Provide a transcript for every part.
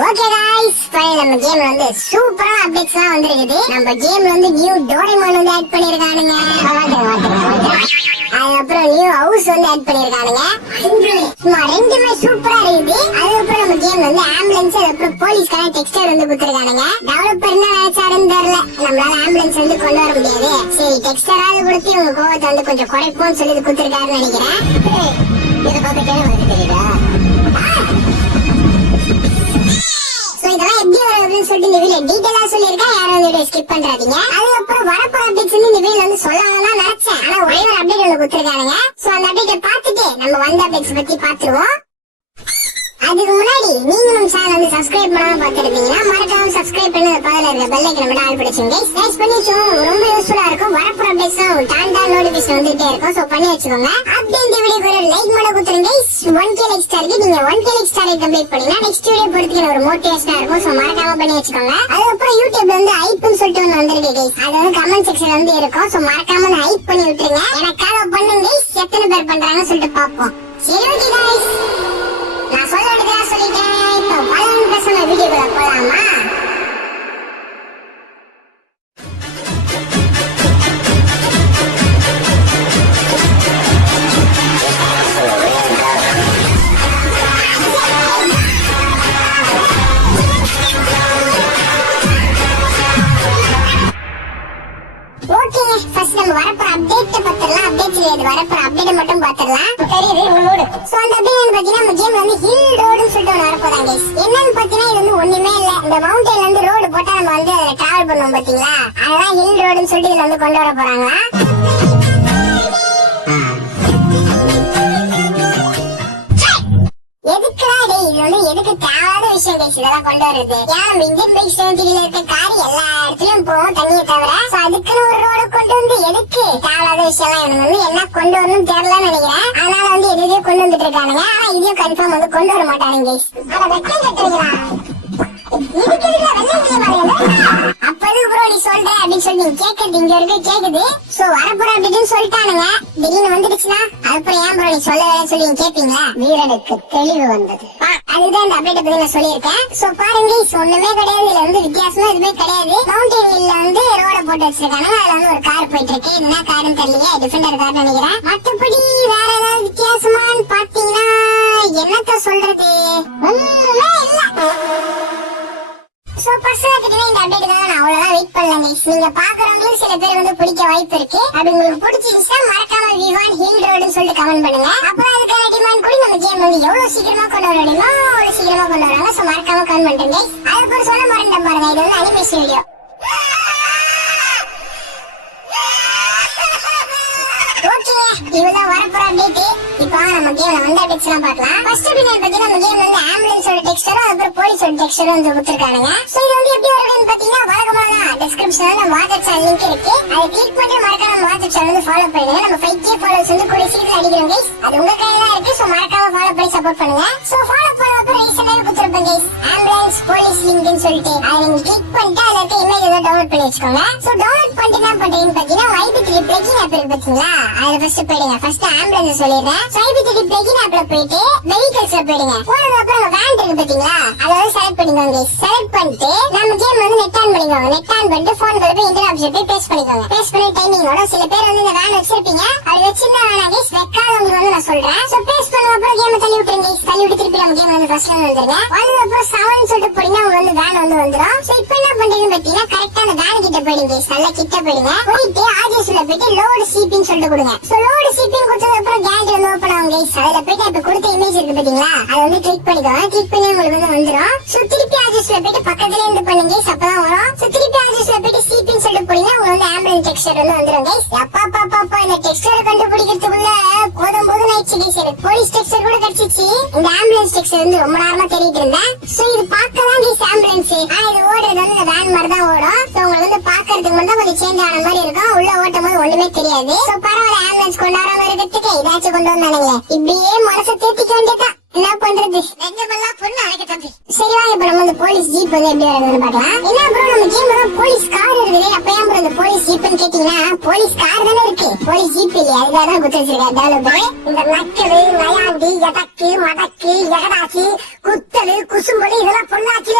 Okay guys final நம்ம கேம்ல வந்து சூப்பரா அப்டேட்ஸ்லாம் வந்திருக்குது. நம்ம கேம்ல வந்து நியூ டோரேமான் வந்து ஆட் பண்ணிருக்கானுங்க. அதுக்கப்புறம் நியூ ஹவுஸ் வந்து ஆட் பண்ணிருக்கானுங்க. சும்மா ரெண்டுமே சூப்பரா இருக்குது. அதுக்கப்புறம் நம்ம கேம்ல வந்து ஆம்புலன்ஸ் அதுக்கப்புறம் போலீஸ்கான டெக்ஸ்டர் வந்து கொடுத்துருக்கானுங்க. டெவலப்பர் என்ன நினைச்சாருன்னு தெரியல, நம்மளால ஆம்புலன்ஸ் வந்து கொண்டு வர முடியாது, சரி டெக்ஸ்டராவது கொடுத்து உங்க கோவத்தை வந்து கொஞ்சம் குறைப்போம்னு சொல்லி கொடுத்துருக்காருன்னு நினைக்கிறேன். இதை பார்த்து கேள்வி தெரியுதா? இதெல்லாம் எப்படி வருதுன்னு சொல்லிட்டு இந்த வீடியோ டீடைலா சொல்லியிருக்கேன், யாரும் இந்த வீடியோ ஸ்கிப் பண்றாதீங்க. அதுக்கப்புறம் வரப்போற அப்டேட்ஸ் வந்து இந்த வீடியோல வந்து சொல்லலாம் நினைச்சேன், ஆனா ஒரே ஒரு அப்டேட் ஒன்று கொடுத்துருக்கானுங்க. சோ அந்த அப்டேட்டை பார்த்துட்டு நம்ம வந்த அப்டேட்ஸ் பத்தி பாத்துருவோம். அதுக்கு முன்னாடி நீங்க நம்ம சேனல் வந்து சப்ஸ்கிரைப் பண்ணாம பாத்துருந்தீங்கன்னா மறக்காம சப்ஸ்கிரைப் பண்ணி பக்கத்துல இருக்க பெல் ஐக்கனை மட்டும் ஆல் பண்ணிச்சுங்க. கைஸ் பண்ணி வச்சுக்கோங்க, ரொம்ப யூஸ்ஃபுல்லா இருக்கும். வரப்போற அப்டேட்ஸ் டான் நோட்டிபிகேஷன் வந்துட்டே இருக்கும். சோ பண்ணி வச்சுக்கோங்க. அப்படியே இந்த வீடியோக்கு ஒரு லைக் பண்ண கொடுத்துருங்க. 1k லைக் ஸ்டாருக்கு நீங்க 1k லைக் ஸ்டாரை கம்ப்ளீட் பண்ணீங்கன்னா நெக்ஸ்ட் வீடியோ போறதுக்கு ஒரு மோட்டிவேஷனா இருக்கும். சோ மறக்காம பண்ணி வச்சுக்கோங்க. அதுக்கப்புறம் யூடியூப்ல வந்து ஹைப்னு சொல்லிட்டு ஒன்று வந்திருக்கு கைஸ், அது வந்து கமெண்ட் செக்ஷன்ல வந்து இருக்கும். சோ மறக்காம அந்த ஹைப் பண்ணி விட்டுருங்க. எனக்காக பண்ணுங்க கைஸ், எத்தனை பேர் பண்றாங்கன்னு சொல்லிட்டு பாப்போம். சரி ஓகே கைஸ், நான் சொல்ல வேண்டியதா சொல்லிட்டேன். இப்போ பலன் பேசுன வீடியோக்குள்ள போலாமா? ஓகேங்க, ஃபர்ஸ்ட் நம்ம வரப்போற அப்டேட் பாத்துறலாம். அப்டேட் இல்ல, வரப்போற அப்டேட் மட்டும் பாத்துறலாம். தெரியுது உங்களோட. சோ அந்த அப்டேட் பாத்தீங்கன்னா நம்ம கேம்ல வந்து ஹில் ரோடுன்னு சொல்லிட்டு ஒன்று வரப்போறாங்க கைஸ். என்னன்னு பாத்தீங்கன்னா இது வந்து ஒண்ணுமே இல்ல, இந்த மவுண்டன்ல இருந்து ரோடு போட்டா நம்ம வந்து அதுல டிராவல் பண்ணுவோம் பாத்தீங்களா, அதான் ஹில் ரோடுன்னு சொல்லிட்டு இதுல வந்து கொண்டு வர போறாங்களா. எதுக்கு தேவையான விஷயம் கைஸ் இதெல்லாம் கொண்டு வருது? ஏன் நம்ம இந்தியன் பைக் ஸ்டேஷன்ல இருக்க கார் எல்லா இடத்துலயும் போகும் தண்ணியை தவிர, அதுக்குன்னு ஒரு ரோடு கொண்டு வந்து எதுக்கு தேவையான விஷயம் எல்லாம் எனக்கு வந்து என்ன கொண்டு வரணும்னு தெரியலன்னு நினைக்கிறேன். அதனால வந்து எதையோ கொண்டு வந்துட்டு இருக்கானுங்க, ஆனா இதையும் கன்ஃபார்ம் வந்து கொண்டு வர மாட்டானுங்க கைஸ். அத வெக்கம் கட்டுறீங்களா? அப்பதான் ப்ரோ நீ சொல்ற அப்படின்னு சொல்லி கேக்குது, இங்க இருக்கு கேக்குது. சோ வரப்போற அப்படின்னு சொல்லிட்டானுங்க, திடீர்னு வந்துடுச்சுன்னா அப்புறம் ஏன் ப்ரோ நீ சொல்லலன்னு சொல்லி கேப்பீங்களா? வீரனுக்கு தெளிவு வந்தது, அதுதான் இந்த அப்டேட் பத்தி நான் சொல்லியிருக்கேன். சோ பாருங்க, ஒண்ணுமே கிடையாது, இதுல வந்து வித்தியாசமா எதுவுமே கிடையாது. மவுண்டன் ஹில்ல வந்து ரோட போட்டு வச்சிருக்காங்க, அதுல வந்து ஒரு கார் போயிட்டு இருக்கு. என்ன காருன்னு தெரியல, டிஃபெண்டர் கார் நினைக்கிறேன். மற்றபடி வேற ஏதாவது வித்தியாசமான்னு பாத்தீங்கன்னா என்னத்த சொல்றது, ஒண்ணுமே இல்ல. சோ பர்சனலா கிட்டவே இந்த அப்டேட் தான் நான் அவ்வளவுதான் வெயிட் பண்ணல கைஸ். நீங்க பாக்குறவங்களுக்கு சில பேர் வந்து பிடிக்க வாய்ப்பு இருக்கு. அப்படி உங்களுக்கு பிடிச்சிருந்துச்சுன்னா மறக்காம விவான் ஹில் ரோடுன்னு சொல்லிட்டு கமெண்ட் பண்ணுங்க. அப்புறம் அதுக்கான டிமாண்ட் கூட நம்ம கேம் வந்து எவ்வளவு சீக்கிரமா கொண்டு வர முடியுமோ அவ்வளவு சீக்கிரமா கொண்டு வராங்க. சோ மறக்காம கமெண்ட் பண்ணுங்க கைஸ். அதுக்கப்புறம் சொல்ல மறந்துட்டேன் பாருங்க, இது வந்து அனிமேஷன் வீடியோ. ஓகே, இதுதான் வரப்போற அப்டேட். இப்போ நம்ம கேம்ல வந்து அப்டேட்ஸ் எல்லாம் பார்க்கலாம். ஃபர்ஸ்ட் அப்டேட் பத்தி நம்ம கேம்ல வந்து ஆம்புலன்ஸோட டெக்ஸ்டரும் அப்புறம் போலீஸோட டெக்ஸ்டரும் வந்து கொடுத்திருக்காங்க. சோ இது வந்து எப்படி வருதுன்னு பாத்தீங்கன்னா வழக்கமா தான் டிஸ்கிரிப்ஷன்ல நம்ம வாட்ஸ்அப் சேனல் லிங்க் இருக்கு, அதை கிளிக் பண்ணி மறக்காம நம்ம வாட்ஸ்அப் சேனல் வந்து ஃபாலோ பண்ணுங்க. நம்ம 5k ஃபாலோவர்ஸ் வந்து கூடிய சீக்கிரம் அடிக்கிறோம் கைஸ், அது உங்க கையில தான் இருக்கு. சோ மறக்காம ஃபாலோ பண்ணி சப்போர்ட் பண்ணுங்க. சோ ஃபாலோ பண்ண அப்புறம் ரீசெண்டா கொடுத்திருப்பேன் கைஸ் ஆம்புலன்ஸ் போலீஸ் லிங்க்னு சொல்லிட்டு, அதை நீங்க கிளிக் பண்ணிட்டு அதுல இருக்க இமேஜ் எல்லாம் டவுன்லோட் பண்ணி வச்சுக்கோங்க. சோ டவுன்லோட் பண்ணிட்டு என்ன பண்றீங்கன்னு பாத்தீங்கன்னா IB3 பிளகின் ஆப் இருக்கு பாத்தீங்களா, அதுல ஃபர்ஸ்ட் போயிடுங்க. ஃபர்ஸ்ட் ஆம்புலன்ஸ் சொல்லிடுறேன். IB3 பிளகின் ஆப்ல போயிட்டு வெஹிக்கிள்ஸ்ல போயிடுங்க. போனதுக்கு அப்புறம் வேன் இருக்கு பாத்தீங்களா, அதை வந்து செலக்ட் பண்ணிக்கோங்க கைஸ். செலக்ட் பண்ணிட்டு நம்ம கேம் வந்து நெட் ஆன் பண்ணிக்கோங்க. நெட் ஆன் பண்ணிட்டு போன் போய் இன்டர்நெட் ஆப்ஷன் போய் பேஸ்ட் பண்ணிக்கோங்க. பேஸ்ட் பண்ணி டைமிங்கோட சில பேர் வந்து இந்த வேன் வச்சிருப்பீங்க, அது வச்சிருந்தா வேணாம் கைஸ், வைக்காதவங்களுக்கு வந்து நான் சொல்றேன். சோ பேஸ்ட் பண்ண அப்புறம் கேம் தள்ளி விட்டுருங்க கைஸ். தள்ளி விட்டு திருப்பி நம்ம கேம் வந்து ஃபர்ஸ்ட்ல வந்துருங்க. வந்ததுக்கு அப்புறம் 7 சொல்லிட்டு போறீங்கன்னா உங்களுக்கு வந்து வேன் வந்து வந்துரும். சோ இப்போ என்ன பண்றீங்கன்னு பாத்தீங்கன்னா கரெக்டா அந்த வேன் கிட்ட போயிடுங்க கைஸ், நல்லா கிட்ட போயிடுங்க. போயிட்டு ஆர்ஜிஎஸ்ல போயிட்டு லோட் சிபின்னு சொல்லிட்டு கொடுங்க. சோ லோட் சிபின்னு கொடுத்ததுக்கு அப்புறம் கேலரி வந்து ஓபன் ஆகும் கைஸ். அதுல போயிட்டு இப்ப கொடுத்த இமேஜ் இருக்கு பாத்தீங்களா, அதை வந்து கிளிக் பண்ணிக்கோங்க. கிளிக் பண்ணி உங்களுக்கு வந்து வந்துரும். சோ திருப்பி ஆர்ஜிஎஸ்ல போயிட்டு பக்கத்துல இருந்து பண்ணுங்க கைஸ், அப்பதான் வரும். சோ திருப்பி ஆர்ஜிஎஸ்ல போயிட்டு சிபின்னு சொல்லிட்டு போறீங்கன்னா உங்களுக்கு வந்து ஆம்புலன்ஸ் டெக்ஸ்டர் வந்து வந்துரும் கைஸ். அப்பா இந்த டெக்ஸ்டர் கண்டுபிடிக்கிறதுக்குள்ள போதும் ஆயிடுச்சு கைஸ். எனக்கு போலீஸ் டெக்ஸ்டர் கூட கிடைச்சிச்சு, இந்த ஆம்புலன்ஸ் டெக்ஸ்டர் வந்து ரொம்ப நேரமா தேடிட்டு இருந்தேன். சோ இது பார்க்கலாம் கைஸ் ஆம்புலன்ஸ், ஆனா இது ஓடுறது வந்து இந்த வேன் மாதிரி தான் ஓடும். சோ உங்களுக்கு வந்து பாக்குறதுக்கு மட்டும் கொஞ்சம் சேஞ்ச் ஆன மாதிரி இருக்கும், உள்ள ஓட்டும் போது ஒண்ணுமே தெரியாது. சோ பரவாயில்ல, ஆம்புலன்ஸ் கொண்டாடாம இருக்கிறதுக்கு இதாச்சும் கொண்டு வந்தானுங்களே, இப்படியே மனசை தேத்திக்க வேண்டியதான். என்ன பண்றது, நெஞ்சமெல்லாம் பொண்ணு அழைக்க தம்பி. சரி வாங்க, இப்ப நம்ம வந்து போலீஸ் ஜீப் வந்து எப்படி வருதுன்னு பாக்கலாம். என்ன ப்ரோ நம்ம கேம்ல போலீஸ் கார் இருக்குது, அப்ப ஏன் ப்ரோ இந்த போலீஸ் ஜீப்னு கேட்டீங்கன்னா போலீஸ் கார் தானே இருக்கு, போலீஸ் ஜீப் இல்லையா, அதுக்காக தான் குத்துச்சிருக்காரு டெவலப்பர். இந்த நக்கலு நயாண்டி எதக்கு மடக்கு எகடாச்சி குத்தலு குசும்பொலி இதெல்லாம் பொண்ணாச்சி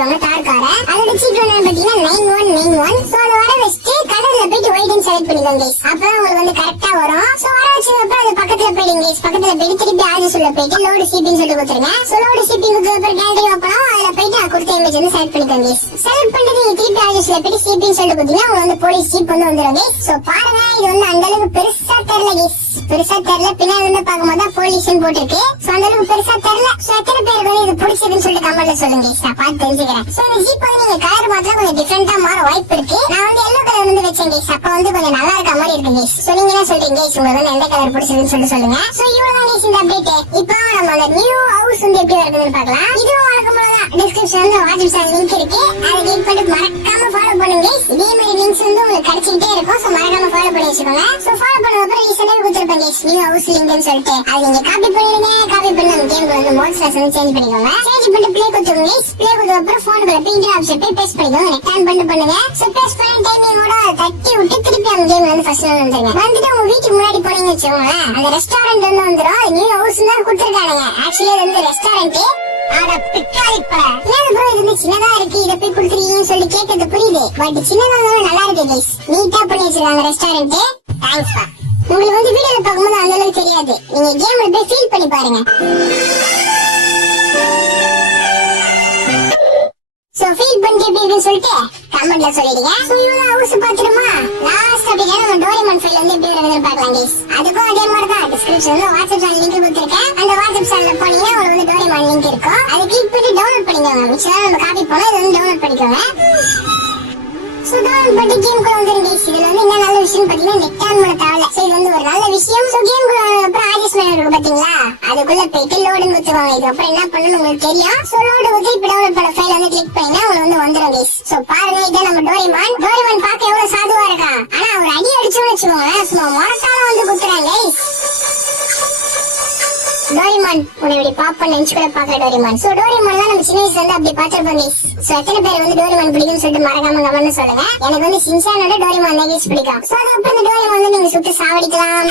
வச்சுக்கோங்க தார் காரை. அதோட சீட் வந்து பாத்தீங்கன்னா 9191. சோ அதை வர வச்சுட்டு கலர்ல போயிட்டு ஒயிட் செலக்ட் பண்ணிக்கோங்க guys. அப்பதான் உங்களுக்கு வந்து கரெக்டா வரும். சோ வர வச்சதுக்கு அப்புறம் அது பக்கத்துல போயிடுங்க guys. பக்கத்துல போயிட்டு திருப்பி ஆர்டர்ஸ் உள்ள போயிட்டு லோடு ஷிப்பிங் சொல்லிட்டு கொடுத்துருங்க. சோ லோடு ஷிப்பிங் கொடுத்ததுக்கு அப்புறம் கேலரி ஓபன் ஆகும். அதுல போயிட்டு நான் கொடுத்த இமேஜ் வந்து செலக்ட் பண்ணிக்கோங்க guys. செலக்ட் பண்ணிட்டு நீங்க திருப்பி ஆர்டர்ஸ்ல போயிட்டு ஷிப்பிங் சொல்லிட்டு கொடுத்தீங்கன்னா உங்களுக்கு வந்து போலீஸ் ஜீப் வந்து வந்துரும் guys. சோ பாருங்க இது வந்து அந்த அளவுக்கு பெருசா தெரியல guys. பெருசா தெரியல, பின்னாடி வந்து பாக்கும்போது போலீஸ்னு போட்டிருக்கு. சோ அந்த அளவுக்கு பெருசா தெரியல. சோ எத்தனை பேருக்கு வந்து இது பிடிச்சதுன்னு சொல்லிட்டு கமெண்ட்ல சொல்லுங்க guys. நான் பார்த்து தெரிஞ்சுக்கிறேன். சோ இந்த ஜீப் வந்து நீங்க கலர் மாத்திரம் கொஞ்சம் டிஃபரெண்டா மாற வாய்ப்பு இருக்கு. நான் வந்து எல்லோ கலர் வந்து வச்சேன் guys. அப்ப வந்து கொஞ்சம் நல்லா இருக்க மாதிரி இருக்கு guys. சோ நீங்க என்ன சொல்றீங்க guys? உங்களுக்கு வந்து எந்த கலர் பிடிச்சதுன்னு சொல்லுங்க. சோ இவ்வளவுதான் guys இந்த அப்டேட். இப்போ நம்ம அந்த நியூ ஹவுஸ் வந்து எப்படி இருக்குன்னு பார்க்கலாம். இதுவும் வழக்கம் போல தான் டிஸ்கிரிப்ஷன்ல வாட்ஸ்அப் சேனல் லிங்க் இருக்கு. அதை கிளிக் பண்ணி மறக்காம ஃபாலோ பண்ணுங்க guys. இதே மாதிரி லிங்க்ஸ் வந்து உங்களுக்கு கிடைச்சிட்டே இருக்கும். சோ மறக்காம ஃபாலோ பண்ணி வச்சுக்கோங்க. சோ ஃபாலோ பண்ணதுக்கு அப்புறம் ரீசெண்டா கொடுத்திருப்பேன் guys நியூ ஹவுஸ் லிங்க்னு சொல்லிட்டு. அதை நீங்க காப்பி பண்ணிடுங்க. காப்பி பண்ணி நம்ம கேம்ல வந்து மோட்ஸ் வந்து சேஞ்ச் பண்ணிக்கோங்க. சேஞ்ச் பண்ணிட்டு ப்ளே கொடுத்துருங்க guys. ப்ளே கொடுத்த அப்புறம் போனுக்குள்ள பிரிண்ட் ஆப்ஷன் போய் பேஸ்ட் பண்ணிக்கோங்க. ரெக்டான் பண்ணுங்க. சோ பேஸ்ட் பண்ணி டைமிங்கோட தட்டி விட்டு திருப்பி அந்த கேம்ல வந்து ஃபர்ஸ்ட் வந்துருங்க. வந்துட்டு உங்க வீட்டுக்கு முன்னாடி போனீங்கன்னு வச்சுக்கோங்க. அந்த ரெஸ்டாரண்ட் வந்து வந்துரும். நியூ ஹவுஸ் தான் கொடுத்திருக்காங்க. ஆக்சுவலி இது வந்து ரெஸ்டாரண்ட். ஆனா பிக்காளிப்ப ஏன் ப்ரோ இது வந்து சின்னதா இருக்கு, இத போய் கொடுத்துறீங்கன்னு சொல்லி கேட்டது புரியுது. பட் சின்னதா நல்லா இருக்கு கைஸ். நீட்டா பண்ணி வச்சிருக்காங்க ரெஸ்டாரண்ட். தேங்க்ஸ் பா. உங்களுக்கு வந்து வீடியோல பார்க்கும்போது அந்த அளவுக்கு தெரியாது. நீங்க கேம்ல போய் ஃபீல் பண்ணி பாருங்க. சோ ஃபீல் பண்ணி எப்படின்னு சொல்லிட்டு கமெண்ட்ல சொல்லிடுங்க. சோ இவ்வளவு ஹவுஸ் பாத்துருமா லாஸ்ட் அப்படியே நம்ம டோரேமான் ஃபைல் வந்து எப்படி வருதுன்னு பார்க்கலாம் guys. அதுக்கும் அதே மாதிரி தான் டிஸ்கிரிப்ஷன்ல வாட்ஸ்அப் சேனல் லிங்க் கொடுத்திருக்கேன். அந்த வாட்ஸ்அப் சேனல்ல போனீங்கன்னா உங்களுக்கு வந்து டோரேமான் லிங்க் இருக்கும். அதை கிளிக் பண்ணி டவுன்லோட் பண்ணிக்கோங்க. மிச்சம் நம்ம காப்பி போனா இது வந்து டவுன்லோட் பண்ணிக்கோங்க. சோ டவுன்லோட் பண்ணி கேம் குள்ள வந்துருங்க guys. இதுல வந்து என்ன நல்ல விஷயம் பாத்தீங்கன்னா நெட் ஆன் பண்ண தேவையில்ல. சோ இது வந்து ஒரு நல்ல விஷயம். சோ கேம் குள்ள அப்புறம் ஆர்டிஸ்ட் மேனு இருக்கு பாத்தீங்களா, அதுக்குள்ள போயிட்டு லோடுன்னு கொடுத்துருவாங்க. இது அப்புறம் என்ன பண்ணணும் உங்களுக்கு தெரியும். சோ லோடு வந்து இப்ப டவுன்லோட் பண்ண ஃபைல் வந்து கிளிக் பண்ணினா உங்களுக்கு வந்து வந்துரும் guys. சோ பாருங்க இதான் நம்ம டோரேமான் பார்க்க எவ்வளவு சாதுவா இருக்கா. ஆனா ஒரு அடி அடிச்சோன்னு வச்சுக்கோங்க சும்மா மொரட்டால வந்து குத்துறாங்க guys. டோரேமான் உன்னை இப்படி பாப்பா நினைச்சு கூட பாக்கல டோரேமான். சோ டோரேமான் நம்ம சின்ன வயசுல வந்து அப்படி பாத்திருப்போம் guys. சோ எத்தனை பேர் வந்து டோரேமான் பிடிக்கும்னு சொல்லிட்டு மறக்காம கமெண்ட்ல சொல்லுங்க. எனக்கு வந்து சின்சானோட டோரேமான் தான் guys பிடிக்கும். சோ அதுக்கப்புறம் இந்த டோரேமான் வந்து நீங்க சுட்டு சாவடிக்கலாம்.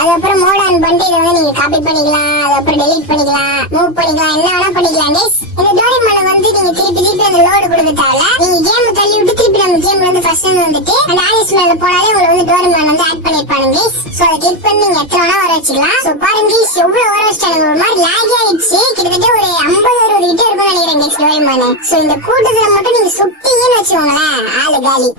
அதுக்கப்புறம் மோட் ஆன் பண்ணிட்டு இதை வந்து நீங்க காப்பி பண்ணிக்கலாம். அதுக்கப்புறம் டெலீட் பண்ணிக்கலாம், மூவ் பண்ணிக்கலாம், என்ன வேணா பண்ணிக்கலாம் guys. இந்த டோரேமான் வந்து நீங்க திருப்பி அந்த லோடு கொடுக்க தேவையில்ல. நீங்க கேம் தள்ளி விட்டு திருப்பி நம்ம கேம்ல வந்து ஃபர்ஸ்ட் வந்துட்டு அந்த ஆலிஸ் மேல போனாலே உங்களுக்கு வந்து டோரேமான் வந்து ஆட் பண்ணிருப்பாங்க guys. சோ அதை கிளிக் பண்ணி நீங்க எத்தனை வேணா வர வச்சுக்கலாம். சோ பாருங்க guys எவ்வளவு வர வச்சிட்டாங்க. ஒரு மாதிரி லாக் ஆயிடுச்சு. கிட்டத்தட்ட ஒரு 50-60 கிட்ட இருக்கும்னு நினைக்கிறேன் guys டோரேமான். சோ இந்த கூட்டத்துல மட்டும் நீங்க சுட்டீங்கன்னு வச்சுக்கோங்களேன் ஆளு காலி.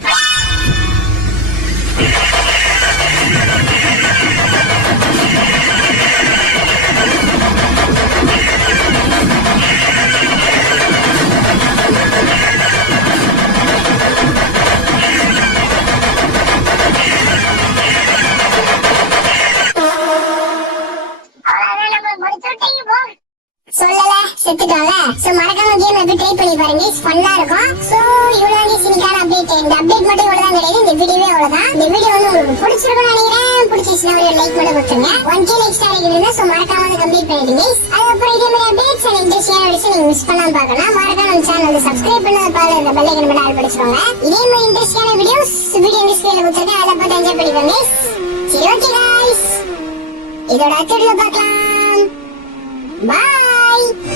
சொல்லல செத்துட்டோம்ல. சோ மறக்காம கேம் எப்படி ட்ரை பண்ணி பாருங்க. ஃபன்னா இருக்கும். சோ இவ்வளவு வந்து சினிக்கான அப்டேட். இந்த அப்டேட் மட்டும் இவ்வளவுதான் கிடையாது. இந்த வீடியோவே அவ்வளவுதான். இந்த வீடியோ வந்து உங்களுக்கு பிடிச்சிருக்கும்னு நினைக்கிறேன். பிடிச்சிருச்சுன்னா ஒரு லைக் மட்டும் கொடுத்துருங்க. 1K லைக்ஸ் ஆகிடுங்க. சோ மறக்காம வந்து கம்ப்ளீட் பண்ணிடுங்க. அதுக்கப்புறம் இதே மாதிரி அப்டேட்ஸ் அண்ட் இன்ட்ரெஸ்டிங்கான விஷயம் நீங்க மிஸ் பண்ணாம பார்க்கலாம். மறக்காம நம்ம சேனல் வந்து சப்ஸ்கிரைப் பண்ணாத பாரு இந்த பெல் ஐகான் மட்டும் ஆல் படிச்சுக்கோங்க. இதே மாதிரி இன்ட்ரெஸ்டிங்கான வீடியோஸ் வீடியோ டிஸ்பிளேல கொடுத்துருக்கேன். அதை பார்த்து என்ஜாய் பண்ணிக்கோங்க. சரி ஓகே गाइस, இதோட அடுத்த வீடியோல பார்க்கலாம். Bye.